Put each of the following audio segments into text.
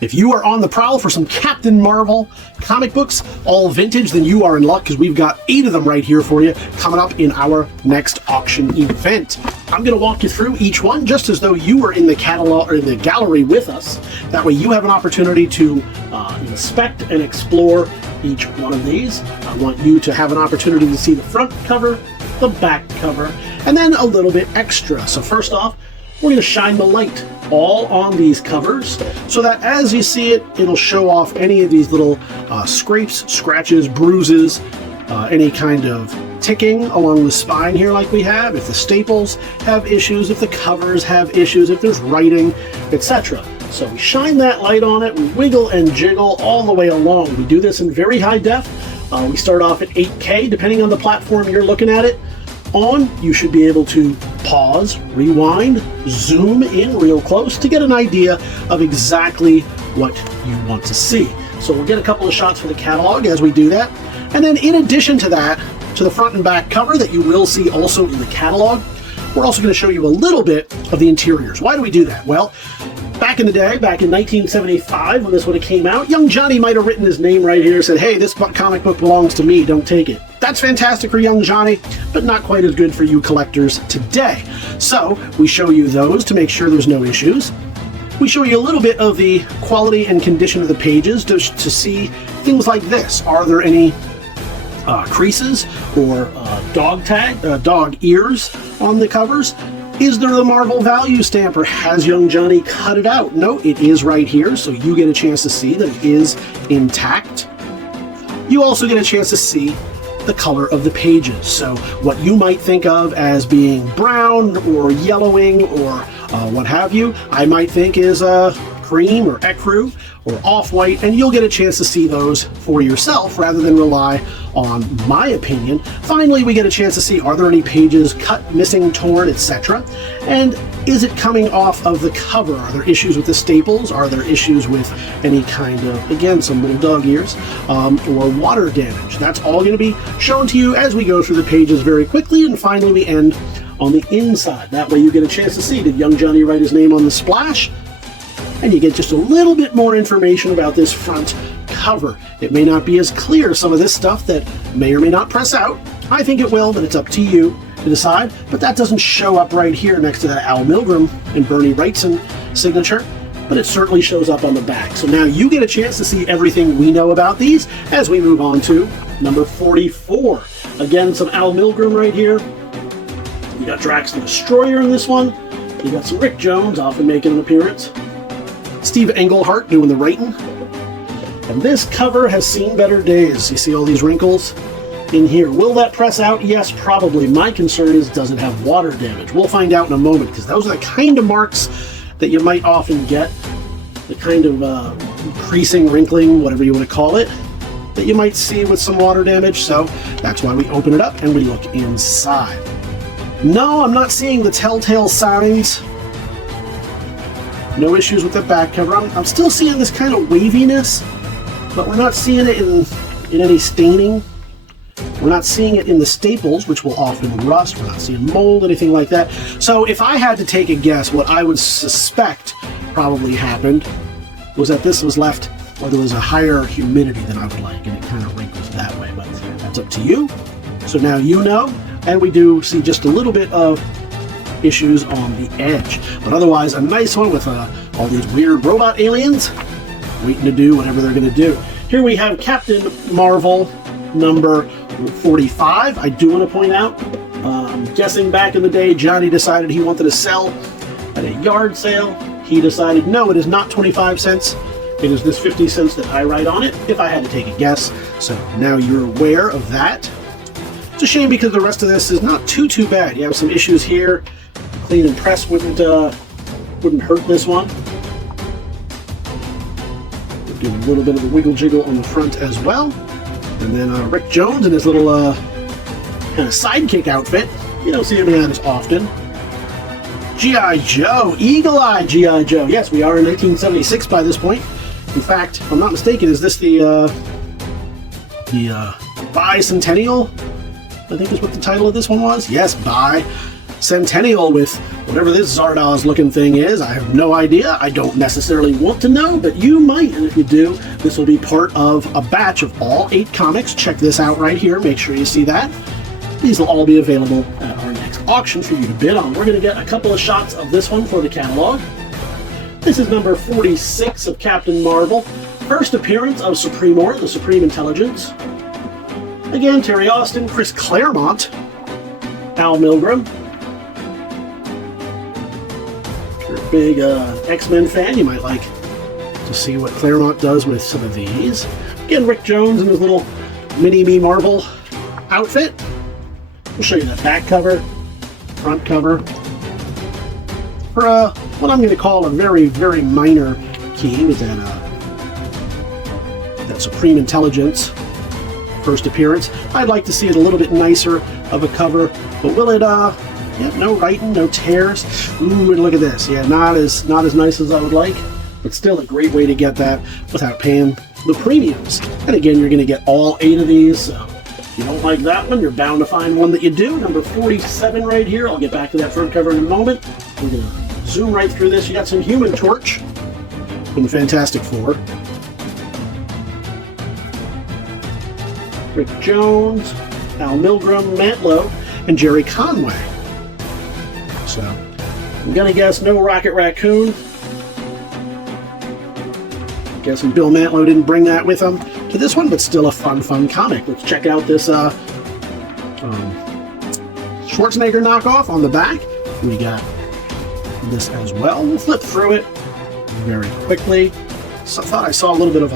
If you are on the prowl for some Captain Marvel comic books, all vintage, then you are in luck because we've got 8 of them right here for you coming up in our next auction event. I'm going to walk you through each one just as though you were in the catalog or in the gallery with us. That way you have an opportunity to inspect and explore each one of these. I want you to have an opportunity to see the front cover, the back cover, and then a little bit extra. So first off, we're going to shine the light all on these covers so that as you see it, it'll show off any of these little scrapes, scratches, bruises, any kind of ticking along the spine here like we have, if the staples have issues, if the covers have issues, if there's writing, etc. So we shine that light on it, we wiggle and jiggle all the way along. We do this in very high def. We start off at 8K, depending on the platform you're looking at it on. You should be able to pause, rewind, zoom in real close to get an idea of exactly what you want to see. So we'll get a couple of shots for the catalog as we do that. And then in addition to that, to the front and back cover that you will see also in the catalog, we're also going to show you a little bit of the interiors. Why do we do that? Well, back in the day, back in 1975 when this would have came out, young Johnny might have written his name right here, said, hey, this comic book belongs to me, don't take it. That's fantastic for young Johnny, but not quite as good for you collectors today. So we show you those to make sure there's no issues. We show you a little bit of the quality and condition of the pages to see things like this. Are there any creases or dog ears on the covers? Is there the Marvel value stamp, or has young Johnny cut it out? No, it is right here, so you get a chance to see that it is intact. You also get a chance to see the color of the pages. So what you might think of as being brown or yellowing or what have you, I might think is cream or ecru or off-white, and you'll get a chance to see those for yourself rather than rely on my opinion. Finally, we get a chance to see, are there any pages cut, missing, torn, etc. And is it coming off of the cover? Are there issues with the staples? Are there issues with any kind of, again, some little dog ears or water damage? That's all going to be shown to you as we go through the pages very quickly, and finally we end on the inside. That way you get a chance to see, did young Johnny write his name on the splash? And you get just a little bit more information about this front cover. It may not be as clear, some of this stuff that may or may not press out. I think it will, but it's up to you to decide. But that doesn't show up right here next to that Al Milgrom and Bernie Wrightson signature, but it certainly shows up on the back. So now you get a chance to see everything we know about these as we move on to number 44. Again, some Al Milgrom right here. You got Drax the Destroyer in this one. You got some Rick Jones often making an appearance. Steve Englehart doing the writing. And this cover has seen better days. You see all these wrinkles in here. Will that press out? Yes, probably. My concern is, does it have water damage? We'll find out in a moment, because those are the kind of marks that you might often get, the kind of creasing, wrinkling, whatever you want to call it, that you might see with some water damage. So that's why we open it up and we look inside. No, I'm not seeing the telltale signs. No issues with the back cover. I'm still seeing this kind of waviness, but we're not seeing it in any staining. We're not seeing it in the staples, which will often rust. We're not seeing mold, anything like that. So if I had to take a guess, what I would suspect probably happened was that this was left where there was a higher humidity than I would like, and it kind of wrinkles that way, but that's up to you. So now you know, and we do see just a little bit of issues on the edge, but otherwise a nice one with all these weird robot aliens waiting to do whatever they're going to do. Here we have Captain Marvel number 45. I do want to point out, I'm guessing back in the day Johnny decided he wanted to sell at a yard sale. He decided, no, it is not 25 cents. It is this 50 cents that I write on it, if I had to take a guess. So now you're aware of that. It's a shame because the rest of this is not too bad. You have some issues here. Clean and press wouldn't hurt this one. We'll do a little bit of a wiggle jiggle on the front as well. And then Rick Jones in his little kind of sidekick outfit. You don't see him in that as often. G.I. Joe, Eagle-Eye G.I. Joe. Yes, we are in 1976 by this point. In fact, if I'm not mistaken, is this the bicentennial? I think is what the title of this one was. Yes, Centennial with whatever this Zardoz looking thing is. I have no idea. I don't necessarily want to know, but you might, and if you do, this will be part of a batch of all 8 comics. Check this out right here. Make sure you see that. These will all be available at our next auction for you to bid on. We're going to get a couple of shots of this one for the catalog. This is number 46 of Captain Marvel. First appearance of Supremor, the Supreme Intelligence. Again, Terry Austin, Chris Claremont, Al Milgrom. If you're a big X-Men fan, you might like to see what Claremont does with some of these. Again, Rick Jones in his little Mini-Me Marvel outfit. We'll show you the back cover, front cover. For what I'm going to call a very, very minor key with that Supreme Intelligence first appearance. I'd like to see it a little bit nicer of a cover, but will it, yeah, no writing, no tears. Ooh, and look at this. Yeah, not as nice as I would like, but still a great way to get that without paying the premiums. And again, you're going to get all 8 of these, so if you don't like that one, you're bound to find one that you do. Number 47 right here. I'll get back to that front cover in a moment. We're going to zoom right through this. You got some Human Torch from the Fantastic Four. Rick Jones, Al Milgrom, Mantlo, and Jerry Conway. So, I'm gonna guess no Rocket Raccoon. Guessing Bill Mantlo didn't bring that with him to this one, but still a fun comic. Let's check out this Schwarzenegger knockoff on the back. We got this as well. We'll flip through it very quickly. So I thought I saw a little bit of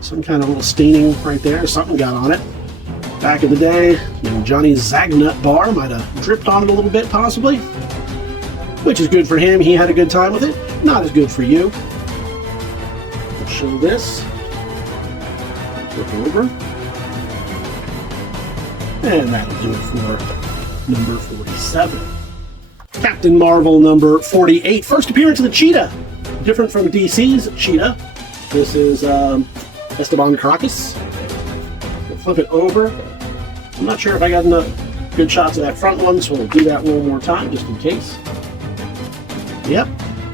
some kind of little staining right there. Something got on it. Back in the day, you know, Johnny's Zagnut bar might have dripped on it a little bit, possibly. Which is good for him. He had a good time with it. Not as good for you. We'll show this. Flip over. And that'll do it for number 47. Captain Marvel number 48. First appearance of the Cheetah. Different from DC's Cheetah. This is Esteban Caracas. We'll flip it over. I'm not sure if I got enough good shots of that front one, so we'll do that one more time just in case. Yep.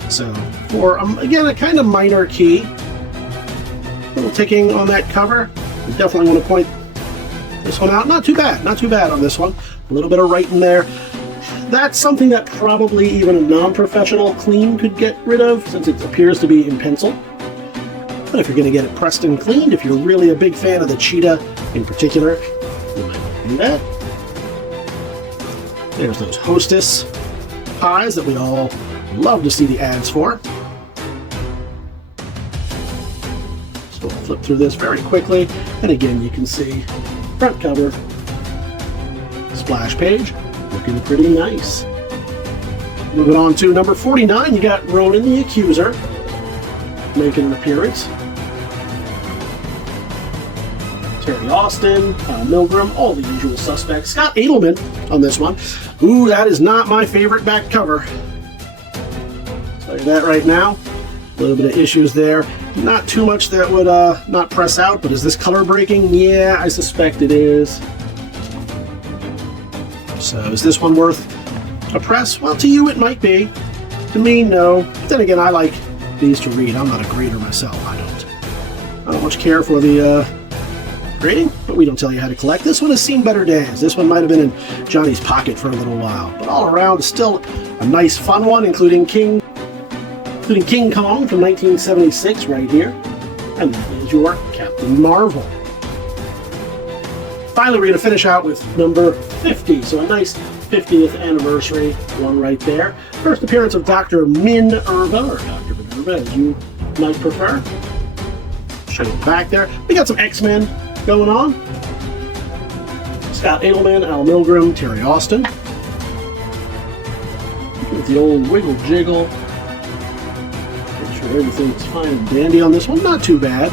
So for, again, a kind of minor key. A little ticking on that cover. We definitely want to point this one out. Not too bad. Not too bad on this one. A little bit of writing there. That's something that probably even a non-professional clean could get rid of, since it appears to be in pencil. But if you're going to get it pressed and cleaned, if you're really a big fan of the Cheetah in particular, you might do that. There's those Hostess pies that we all love to see the ads for. So we'll flip through this very quickly, and again you can see front cover, splash page, looking pretty nice. Moving on to number 49, you got Ronan the Accuser making an appearance. Terry Austin, Al Milgrom, all the usual suspects. Scott Edelman on this one. Ooh, that is not my favorite back cover. I'll tell you that right now. A little bit of issues there. Not too much that would not press out, but is this color breaking? Yeah, I suspect it is. So is this one worth a press? Well, to you it might be. To me, no. But then again, I like these to read. I'm not a grader myself. I don't much care for the grading, but we don't tell you how to collect. This one has seen better days. This one might have been in Johnny's pocket for a little while, but all around still a nice fun one, including King Kong from 1976 right here. And that is your Captain Marvel. Finally, we're going to finish out with number 50. So a nice 50th anniversary one right there. First appearance of Dr. Minerva, or Dr. Minerva as you might prefer. Show you back there. We got some X-Men going on. Scott Edelman, Al Milgrom, Terry Austin. With the old wiggle jiggle. Make sure everything's fine and dandy on this one. Not too bad.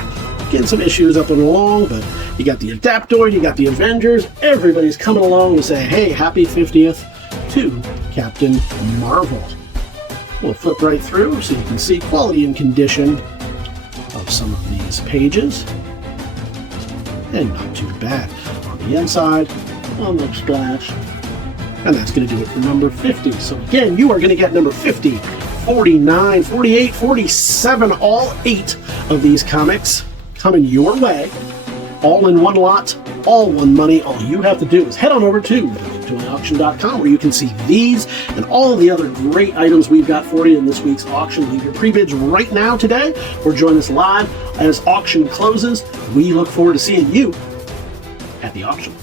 Getting some issues up and along, but you got the Adaptoid, you got the Avengers. Everybody's coming along to say, hey, happy 50th to Captain Marvel. We'll flip right through so you can see quality and condition of some of these pages. And not too bad. On the inside, on the splash, And that's going to do it for number 50. So again, you are going to get number 50, 49, 48, 47, all 8 of these comics coming your way, all in one lot, all one money. All you have to do is head on over to TheBigToyAuction.com, where you can see these and all the other great items we've got for you in this week's auction. Leave your pre-bids right now today, or join us live as auction closes. We look forward to seeing you at the auction.